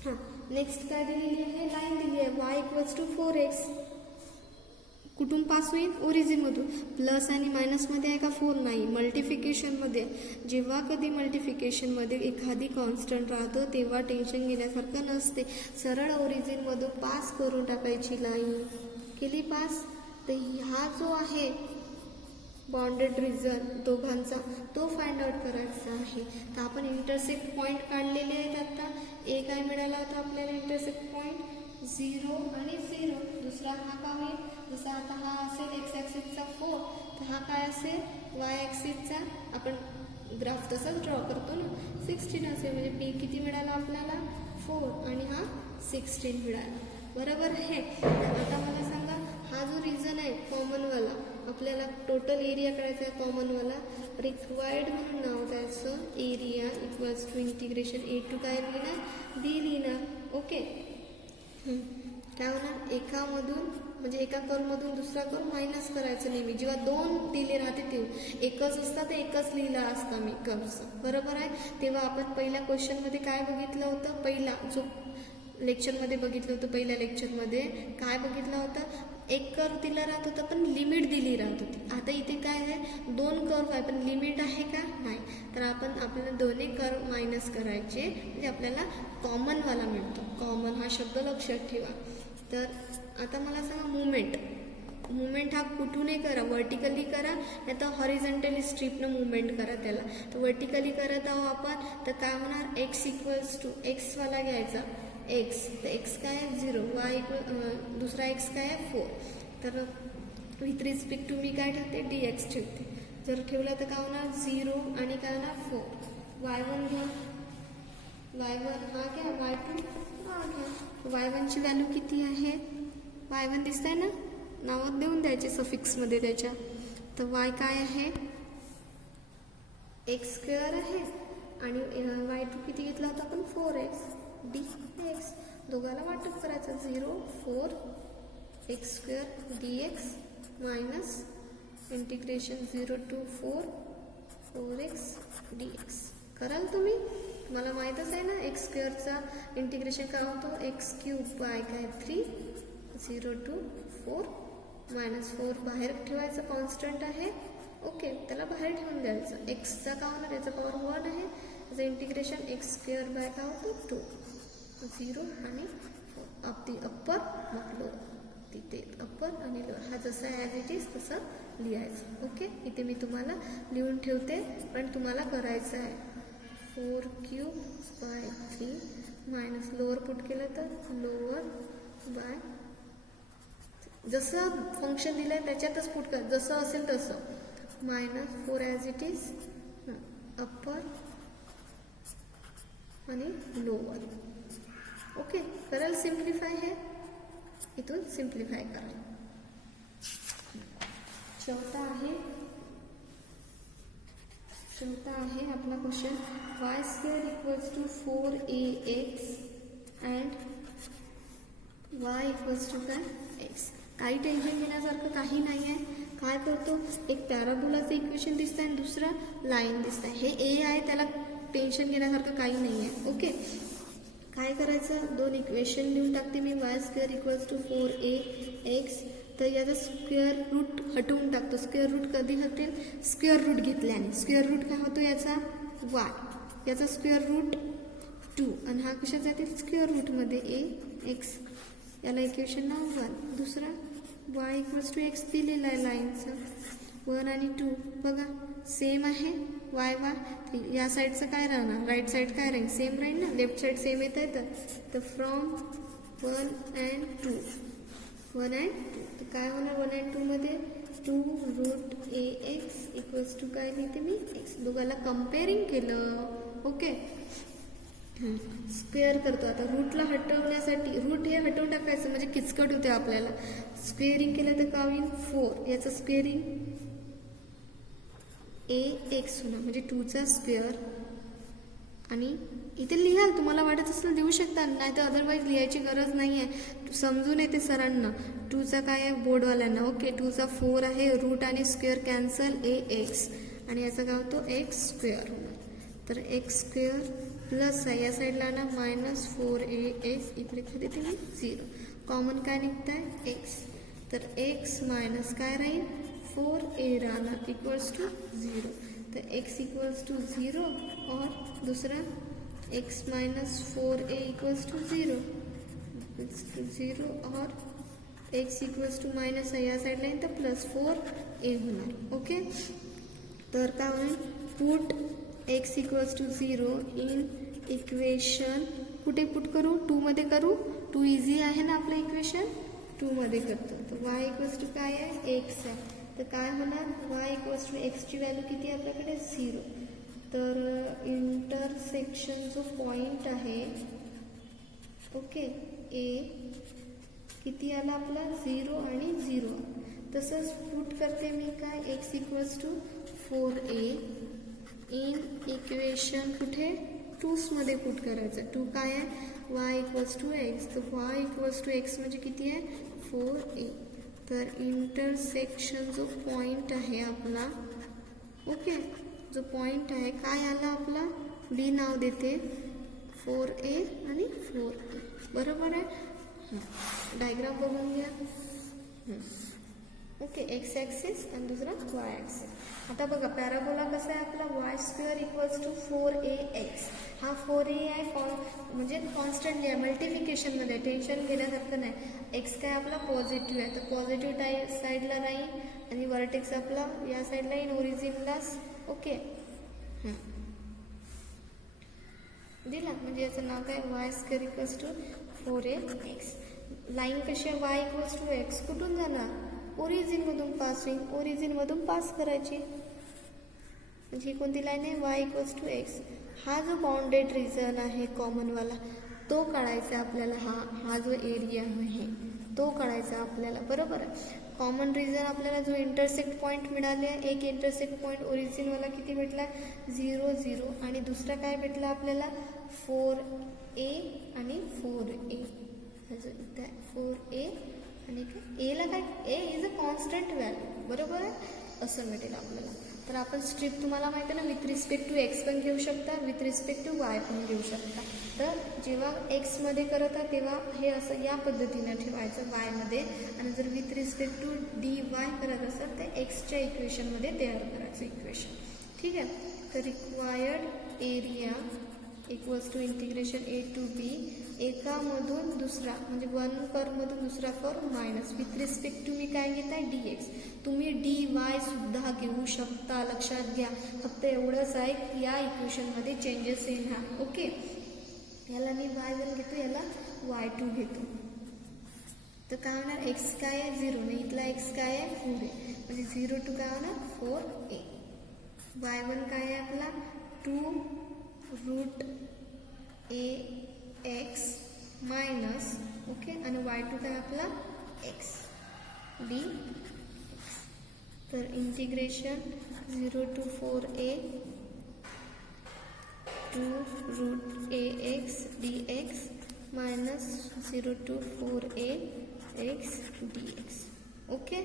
हां, नेक्स्ट काय दिलेली आहे, लाईन दिली आहे वाय इक्वल्स टू 4x. कुठून पास होईल ओरिजिनमधून. प्लस आणि मायनसमध्ये आहे का 4 नाही, मल्टिफिकेशनमध्ये. जेव्हा कधी मल्टिफिकेशनमध्ये एखादी कॉन्स्टंट राहतं तेव्हा टेन्शन घेण्यासारखं नसते, सरळ ओरिजिनमधून पास करून टाकायची लाईन. केली पास. तर हा जो आहे बाउंडेड रिजन दोघांचा तो फाइंड आउट करायचा आहे. तर आपण इंटरसेक्ट पॉईंट काढलेले आहेत. आता ए काय मिळाला होता आपल्याला इंटरसेक्ट पॉईंट 0 आणि 0. दुसरा हा का होईल, जसा आता हा असेल एक्स ॲक्सिसचा 4 तर हा काय असेल वाय ॲक्सिसचा. आपण ग्राफ तसाच ड्रॉ करतो ना, 16 असेल, म्हणजे पी किती मिळाला आपल्याला 4 आणि हा 16 मिळाला, बरोबर आहे. आता मला सांगा हा जो रिजन आहे कॉमनवाला, आपल्याला टोटल एरिया करायचा आहे कॉमनवाला, रिक्वायर्ड म्हणून नाव द्यायचं. Area equals to integration A to काय लिहिणार बी लिहिणार. ओके, काय होणार एकामधून म्हणजे एका कर्वमधून दुसरा कर्व मायनस करायचं नेहमी. जेव्हा 2 दिले राहते तेव्हा एकच असता तर एकच लिहिला असता मी कर्वचं, बरोबर आहे. तेव्हा आपण पहिल्या क्वेश्चनमध्ये काय बघितलं होतं, पहिला जो लेक्चरमध्ये बघितलं होतं, पहिल्या लेक्चरमध्ये काय बघितलं होतं, एक कर्व दिला राहत होता पण लिमिट दिली राहत होती. आता इथे काय आहे 2 कर्व आहे पण लिमिट आहे का नाही. तर आपण आपल्याला दोन्ही कर्व मायनस करायचे म्हणजे आपल्याला कॉमनवाला मिळतो. कॉमन हा शब्द लक्षात ठेवा. तर आता मला सांगा मुवमेंट हा कुठूनही करा, वर्टिकली करा नाही तर हॉरिझॉन्टली स्ट्रीपनं मुवमेंट करा त्याला. तर वर्टिकली करत आहो आपण, तर काय होणार एक्स इक्वल्स टू एक्सवाला घ्यायचा एक्स, तर एक्स काय आहे 0, वाय दुसरा एक्स काय आहे 4. तर विथ रिस्पेक्ट टू मी काय ठेवते dx ठेवते. जर ठेवला तर काय होणार 0 आणि काय होणार 4. y1 घ्या, y1 हा घ्या, y2 हा घ्या. y1ची व्हॅल्यू किती आहे, y1 दिसत आहे ना, नावात देऊन द्यायचे सफिक्समध्ये त्याच्या. तर y काय आहे एक्स स्क्वेअर आहे आणि y2 किती घेतला होता आपण 4x dx. दोघाला वाटप करायचं 0 4 x square dx minus integration 0 to 4 4x dx. कराल तुम्ही, मला माहीतच आहे ना एक्स स्क्वेअरचा इंटिग्रेशन काय होतो एक्स क्यूब बाय काय 3 0 to 4 मायनस 4 बाहेर ठेवायचं, कॉन्स्टंट आहे. ओके, त्याला बाहेर ठेवून द्यायचं. एक्सचा काय होणार याचा पॉवर 1 आहे, त्याचं इंटिग्रेशन एक्स स्क्वेअर बाय काय होतं 2 0 आणि अप दी अप्पर मग लोअर, तिथे अप्पर आणि लोअर हा जसा ॲज इट इज तसं लिहायचं. ओके, इथे मी तुम्हाला लिहून ठेवते पण तुम्हाला करायचं आहे. 4 cube by 3 minus lower put केलं तर लोअर बाय जसं फंक्शन दिलं आहे त्याच्यातच पुट कर, जसं असेल तसं minus 4 as it is upper आणि लोअर. ओके, कराल सिम्प्लिफाय, हे इथून सिम्प्लिफाय करा. चौथा आहे आपला question y square equals to 4ax and y equals to काय एक्स. काही टेन्शन घेण्यासारखं काही नाही आहे. काय करतो, एक पॅराबोलाचं इक्वेशन दिसतं आणि दुसरं लाईन दिसतं आहे. हे ए आहे, त्याला टेन्शन घेण्यासारखं काही नाही आहे. ओके, काय करायचं, दोन इक्वेशन लिहून टाकते मी. Y square equals to 4ax. तर याचा स्क्वेअर रूट हटवून टाकतो. स्क्वेअर रूट कधी हटेल, स्क्वेअर रूट घेतल्याने. स्क्वेअर रूट काय होतो याचा, वाय. याचा स्क्वेअर रूट 2 आणि हा कशात जातील, स्क्वेअर रूटमध्ये ax. याला इक्वेशन नाव 1. दुसरा y इक्वल्स टू एक्स दिलेला आहे लाईनचा. 1 आणि 2 बघा सेम आहे. वाय वाय या साईडचं काय राहणार, राईट साईड काय राहील, सेम राहील ना. लेफ्ट साईड सेम येत आहे तर फ्रॉम 1 and 2 1 and 2 तर काय होणार, 1 and 2 मध्ये 2 रूट ax इक्वल्स टू काय लिहिते मी, एक्स. दोघाला कम्पेअरिंग केलं. ओके, स्क्वेअर करतो आता. रूटला हटवण्यासाठी रूट हे हटवून टाकायचं म्हणजे किचकट होते आपल्याला. स्क्वेअरिंग केलं तर काय होईल, 4. याचं स्क्वेअरिंग ax होणार म्हणजे 2चा स्क्वेअर. आणि इथे लिहाल, तुम्हाला वाटत असेल देऊ शकता, नाही तर अदरवाईज लिहायची गरज नाही आहे. समजून येते सरांना. 2चा काय आहे बोर्डवाल्यांना. ओके, 2चा 4 आहे. रूट आणि स्क्वेअर कॅन्सल, ax. आणि याचा काय होतो, एक्स स्क्वेअर होणार. तर एक्स स्क्वेअर प्लस आहे या साईडला ना -4ax. इकडे काय देते मी, 0. कॉमन काय निघत आहे, एक्स. तर एक्स मायनस काय राहील, 4a राहणार इक्वल्स टू 0. तर x इक्वल्स टू 0 और दूसरा x minus 4a equals to 0 और x इक्वल्स टू माइनस आहे या साईडला आहे तर प्लस 4a होणार. ओके, तर काय होईल, put x equals to 0 in equation. कुठे पुट करू, 2 मध्ये करू. 2 इझी आहे ना आपलं इक्वेशन, 2 मध्ये करतो. तर y इक्वल्स टू काय आहे, x आहे. तर काय होणार, y इक्वल्स टू एक्सची व्हॅल्यू किती आहे आपल्याकडे, 0. तर इंटरसेक्शन जो पॉइंट आहे, ओके, ए किती आला आपला, 0 आणि 0. तसंच पुट करते मी काय, x equals to 4a in equation कुठे, 2 मध्ये पुट करायचं. 2 काय आहे, y इक्वल्स टू एक्स. तर y इक्वल्स टू एक्स म्हणजे किती आहे, 4a. तर इंटरसेक्शन जो पॉइंट आहे आपला, ओके, जो पॉइंट आहे काय आला आपला, डी नाव देते, 4a आणि 4a. बरोबर आहे. डायग्राम बघून घ्या. ओके, एक्स ॲक्सिस आणि दुसरा वाय ॲक्सिस. आता बघा पॅराबोला कसा आहे आपला, Y square equals to 4ax. हा 4a आहे, म्हणजे कॉन्स्टंटली आहे, मल्टिफिकेशनमध्ये, टेन्शन घेण्यासारखं नाही. एक्स काय आपला पॉझिटिव्ह आहे, तर पॉझिटिव्ह साईडला राहील आणि वर्टेक्स आपला या साईडला येईल, ओरिजिनलाच. ओके, दिला म्हणजे याचं नाव काय, y square equals to 4ax. Line कशी आहे, वाय इक्वल्स टू एक्स, कुठून जाणार, ओरिजिनमधून पास होईल, ओरिजिनमधून पास करायची. म्हणजे ही कोणती लाईन आहे, वाय इक्वल्स टू एक्स. हा जो बाउंडेड रिजन आहे कॉमनवाला तो काढायचा आपल्याला. हा जो एरिया आहे तो काढायचा आपल्याला. बरोबर आहे. कॉमन रिजन आपल्याला जो इंटरसेक्ट पॉईंट मिळाले, एक इंटरसेक्ट पॉईंट ओरिजिनवाला किती भेटला, 0 0 आणि दुसरा काय भेटला आपल्याला, 4a आणि 4a. 4a आणि एला काय, ए इज अ कॉन्स्टंट व्हॅल्यू. बरोबर आहे, असं मिळेल आपल्याला. तर आपण स्ट्रिप तुम्हाला माहिती आहे ना, विथ रिस्पेक्ट टू एक्स पण घेऊ शकता, विथ रिस्पेक्ट टू वाय पण घेऊ शकता. तर जेव्हा एक्समध्ये करत आहे तेव्हा हे असं या पद्धतीनं ठेवायचं वायमध्ये, आणि जर with respect to d y करत असेल तर एक्सच्या इक्वेशनमध्ये तयार करायचं इक्वेशन. ठीक आहे. तर required area equals to integration a to b, एकामधून दुसरा म्हणजे 1 कर्वमधून दुसरा curve minus with respect to मी काय घेत आहे, dx. तुम्ही dy सुद्धा घेऊ शकता, लक्षात घ्या. फक्त एवढंच आहे की या इक्वेशनमध्ये चेंजेस येणार. ओके, याला मी y1 घेतो, याला y2 घेतो. तर काय होणार, x काय आहे 0 नाही, इथला x काय आहे 4 आहे, म्हणजे 0 to काय होणार 4a. y1 काय आहे आपला 2 रूट ax मायनस, ओके, आणि y2 काय आपला x dx. तर इंटिग्रेशन 0 to 4a 2 root ax dx minus 0 to 4a x dx. Okay,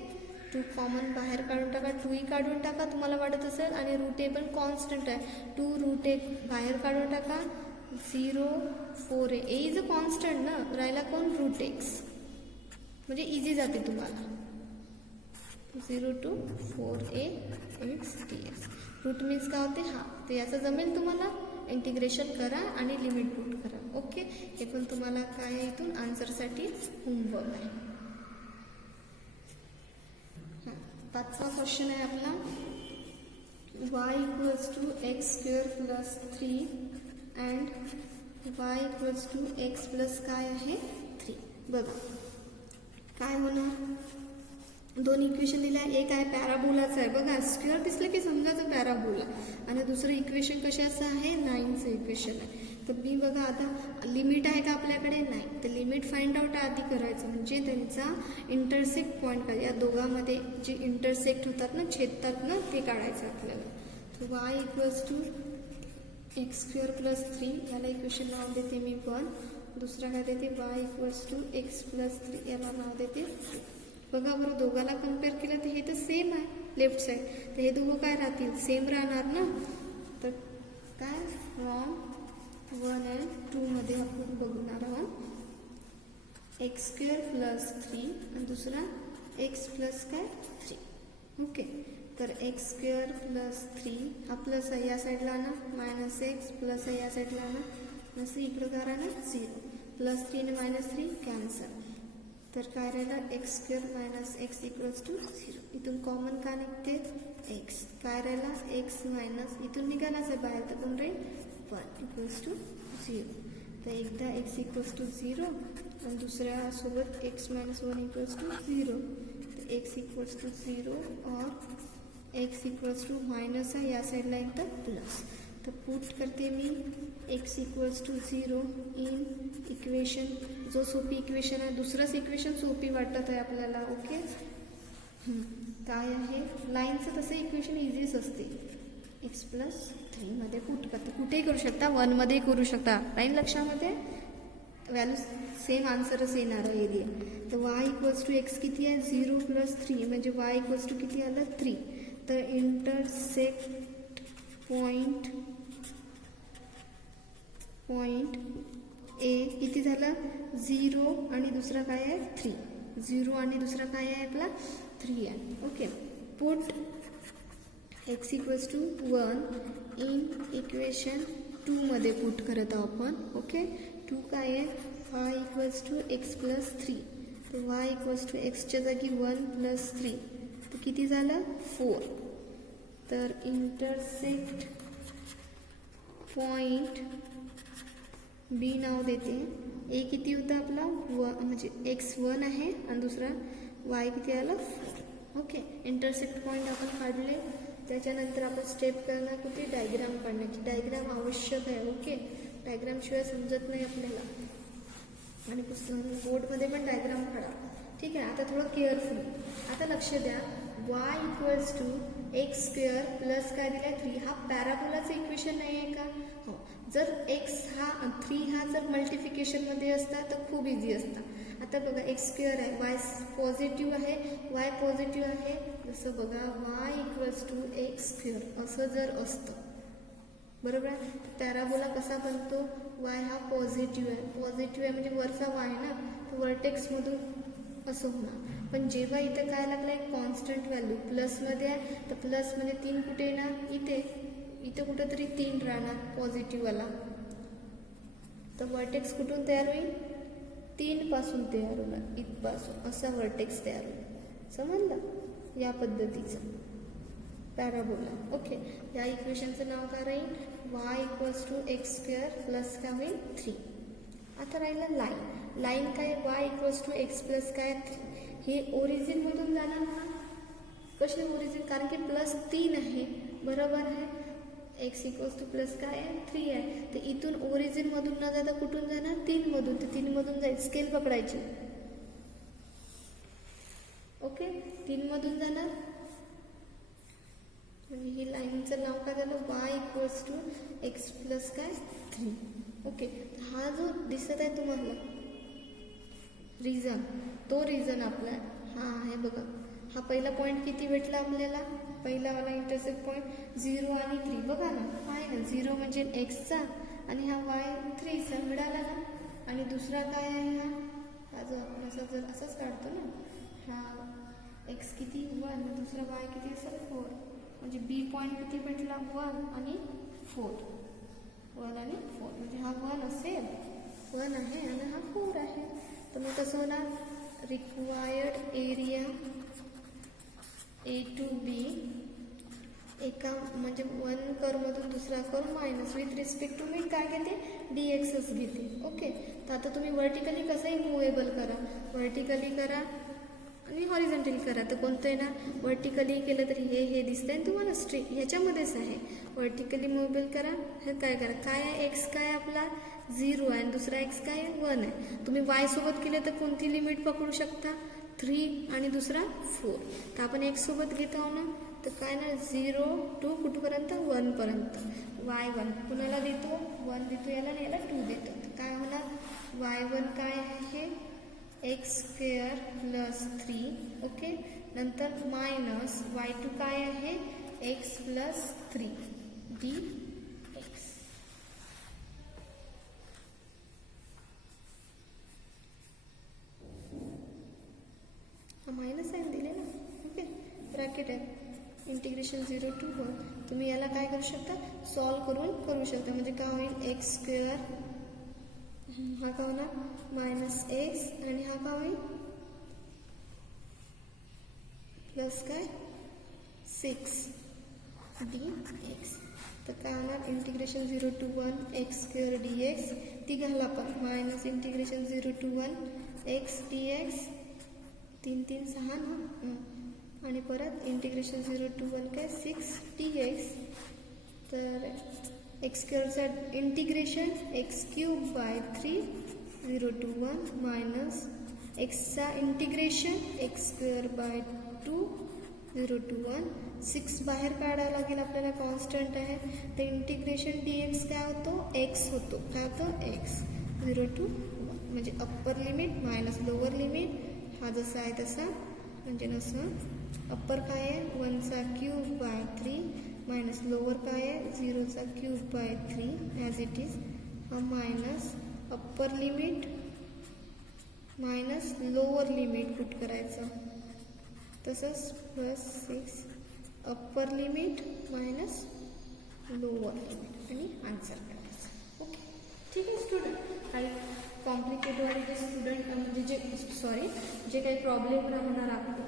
2 common बाहेर काढून टाका, 2 काढून टाका तुम्हाला वाटत असेल, आणि रूट ए पण कॉन्स्टंट आहे, 2 रूट ए बाहेर काढून टाका 0 4a. A is a constant ना, राहिला कोण रूट एक्स, म्हणजे इझी जाते तुम्हाला. 0 to 4a x dx. Root means काय होते हा, तर याचं जमेल तुम्हाला, इंटिग्रेशन करा आणि लिमिट पुट करा. ओके, हे पण तुम्हाला काय आहे इथून आन्सरसाठी होमवर्क आहे. हां, 5वा क्वेश्चन आहे आपला, y equals to x square plus 3 and y equals to x plus काय आहे 3. बघा काय होणार, दोन इक्वेशन दिलं आहे, एक आहे पॅराबोलाचं आहे. बघा स्क्वेअर दिसलं की समजायचं पॅराबोला, आणि दुसरं इक्वेशन कशाचं आहे, लाईनचं इक्वेशन आहे. तर मी बघा आता लिमिट आहे का आपल्याकडे, नाही, तर लिमिट फाइंड आउट आधी करायचं, म्हणजे त्यांचा इंटरसेक्ट पॉईंट काय, या दोघांमध्ये जे इंटरसेक्ट होतात ना, छेदतात ना, ते काढायचं आपल्याला. तर y equals to x square plus 3, याला इक्वेशन नाव देते मी 1. दुसरा काय देते, y equals to x plus 3, याला नाव देते 2. बघा बरं, दोघाला कम्पेअर केलं तर हे तर सेम आहे लेफ्ट साईड, तर हे दोघं काय राहतील, सेम राहणार ना. तर काय फ्रॉम 1 and 2 मध्ये आपण बघणार आहोत एक्स स्क्वेअर प्लस 3 आणि दुसरा एक्स प्लस काय 3. ओके, तर एक्स स्क्वेअर प्लस 3 हा प्लस आहे या साईडला ना, मायनस एक्स प्लस आहे या साईडला ना, नसे इकडं करा ना 0, प्लस 3 आणि मायनस 3 कॅन्सल. तर काय राहिलं, x square minus x equals to 0. इथून कॉमन का निघते, एक्स. काय राहिला, एक्स मायनस, इथून निघालाच आहे बाहेर, तर कोण राहील 1 इक्वल्स टू 0. तर एकदा एक्स इक्वल्स टू 0 आणि दुसऱ्या सोबत एक्स मायनस 1 इक्वल्स टू 0. तर एक्स इक्वल्स टू 0 और एक्स इक्वल्स टू मायनस आहे या साईडला एकदा प्लस. तर पुट करते मी X equals to 0 in equation, जो सोपी इक्वेशन आहे, दुसरंच इक्वेशन सोपी वाटत आहे आपल्याला. ओके, काय आहे लाईनचं, तसं इक्वेशन इझीच असते. एक्स प्लस 3 मध्ये पुट करते, कुठेही करू शकता, 1 मध्ये करू शकता. लाईन लक्षामध्ये, व्हॅल्यू सेम आन्सरच येणार आहे एरिया. तर y इक्वल्स टू एक्स किती आहे, 0 प्लस 3, म्हणजे y इक्वल्स टू किती आलं 3. तर इंटरसेक्ट पॉइंट ए किती झालं 0 आणि दुसरा काय आहे 3. 0 आणि दुसरा काय आहे आपला 3 आहे. Okay, put x equals to 1 in equation 2 मध्ये पुट करत आहोत आपण. ओके, 2 काय आहे, y equals to x plus 3. तर y इक्वल्स टू एक्सच्या जागी 1 प्लस 3, तर किती झालं 4. तर इंटरसेक्ट पॉइंट बी नाव देते. ए किती होतं आपला म्हणजे एक्स 1 आहे आणि दुसरा वाय किती आला 4. ओके, इंटरसेक्ट पॉईंट आपण काढले. त्याच्यानंतर आपण स्टेप करणार कुठे, डायग्राम काढण्याची. डायग्राम आवश्यक आहे. ओके, डायग्राम शिवाय समजत नाही आपल्याला, आणि बोर्डमध्ये पण डायग्राम काढा. ठीक आहे, आता थोडं केअरफुल. आता लक्ष द्या, y equals to x square plus काय दिला 3, हा पॅराबोलाचं इक्वेशन नाही आहे का. हो, जर x हा 3 हा जर मल्टिफिकेशनमध्ये असता तर खूप इझी असता. आता बघा एक्स स्क्वेअर आहे, वाय पॉझिटिव्ह आहे, वाय पॉझिटिव्ह आहे. जसं बघा y equals to x square असं जर असतं, बरोबर आहे, पॅराबोला कसा बनतो, वाय हा पॉझिटिव्ह आहे. पॉझिटिव्ह आहे म्हणजे वरचा वाय ना, तर वर्टेक्समधून असं होणार. पण जेव्हा इथं काय लागलं आहे कॉन्स्टंट व्हॅल्यू प्लसमध्ये आहे, तर प्लसमध्ये 3 कुठे येणार, इथे कुठंतरी 3 राहणार पॉझिटिव्हवाला. तर वर्टेक्स कुठून तयार होईल, 3 पासून तयार होणार, इथपासून असा वर्टेक्स तयार होईल. समजलं, या पद्धतीचं पॅराबोला. ओके, या इक्वेशनचं नाव काय राहील, y equals to x square plus काय होईल 3. आता राहिलं लाईन. लाईन काय, y equals to x plus काय 3. हे ओरिजिनमधून जाणार ना, कसे ओरिजिन, कारण की प्लस 3 आहे, बरोबर आहे. एक्स इक्वल्स टू प्लस काय आहे 3 आहे, तर इथून ओरिजिनमधून न जाता कुठून जाणार 3 मधून. तर 3 मधून जाईल, स्केल पकडायची. ओके, 3 मधून जाणार, म्हणजे ही लाईनचं नाव काय झालं, y equals to x plus काय 3. ओके, हा जो दिसत आहे तुम्हाला रिझन, तो रिझन आपला हा आहे. बघा, हा पहिला पॉईंट किती भेटला आपल्याला, पहिला वाला इंटरसेक्ट पॉईंट 0 आणि 3. बघा ना, आहे ना 0 म्हणजे एक्सचा आणि हा y3 चा मिळाला ना. आणि दुसरा काय आहे हा जो आपण जर असंच काढतो ना, हा x किती 1, दुसरा y किती असेल 4, म्हणजे बी पॉईंट किती भेटला 1 आणि 4, 1 आणि 4, म्हणजे हा 1 असेल, 1 आहे आणि हा 4 आहे. तर मग कसं होणार, required area A to B एका म्हणजे 1 कर्वमधून दुसरा curve minus with respect to मी काय घेते, dxच घेते. ओके. तर आता तुम्ही व्हर्टिकली कसंही मुवेबल करा, व्हर्टिकली करा आणि हॉरिझॉन्टली करा. तर कोणतं आहे ना, व्हर्टिकली केलं तरी हे दिसतंय तुम्हाला स्ट्रेट ह्याच्यामध्येच आहे. व्हर्टिकली मुवेबल करा, हे काय करा, काय आहे एक्स काय आपला 0 आहे आणि दुसरा एक्स काय 1 आहे. तुम्ही y सोबत केलं तर कोणती लिमिट पकडू शकता, 3 आणि दुसरा 4. तर आपण एक्स सोबत घेत आहोत ना, तर काय ना 0 to कुठपर्यंत 1 पर्यंत, y1 कुणाला देतो 1 देतो याला आणि याला 2 देतो. तर काय होणार y1 काय आहे x² + 3. ओके. नंतर मायनस y2 काय आहे x + 3 dx. मायनस साईन दिले ना. ओके. ब्रॅकेट आहे, इंटिग्रेशन 0 to 1. तुम्ही याला काय करू शकता, सॉल्व करून करू शकता. म्हणजे काय होईल x², हा का होणार -x आणि हा का होईल प्लस काय 6 dx. तर काय होणार इंटिग्रेशन 0 to 1 x² dx. ती घाला पण minus integration 0 to 1 x dx, 3 3 6 ना, आणि परत इंटिग्रेशन 0 to 1 काय 6 dx. तर x²चा इंटिग्रेशन x³ 0 to 1 मायनस एक्सचा इंटिग्रेशन x²/2 0 to 1. 6 बाहेर काढावं लागेल आपल्याला, कॉन्स्टंट आहे. तर इंटिग्रेशन dx काय होतो x होतो, काय होतो x 0 to 1. म्हणजे upper limit minus lower limit, हा जसा आहे तसा म्हणजे नसं. अप्पर काय आहे 1/3 मायनस लोअर काय आहे 0/3 ॲज इट इज. हा minus upper limit minus lower limit put करायचं, तसंच plus 6 upper limit minus lower limit आणि आन्सर करायचं. ओके. ठीक आहे स्टुडंट. काही कॉम्प्लिकेटेड जे स्टुडंट म्हणजे जे काही प्रॉब्लेम राहणार आपले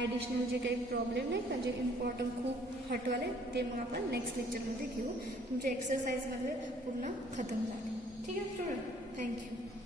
ॲडिशनल जे काही प्रॉब्लेम नाही का, जे इम्पॉर्टंट खूप हटवाले, ते मग आपण नेक्स्ट लेक्चरमध्ये घेऊ. तुमचे एक्सरसाइजमध्ये पूर्ण खतम झाले. ठीक आहे स्टुडंट. थँक्यू.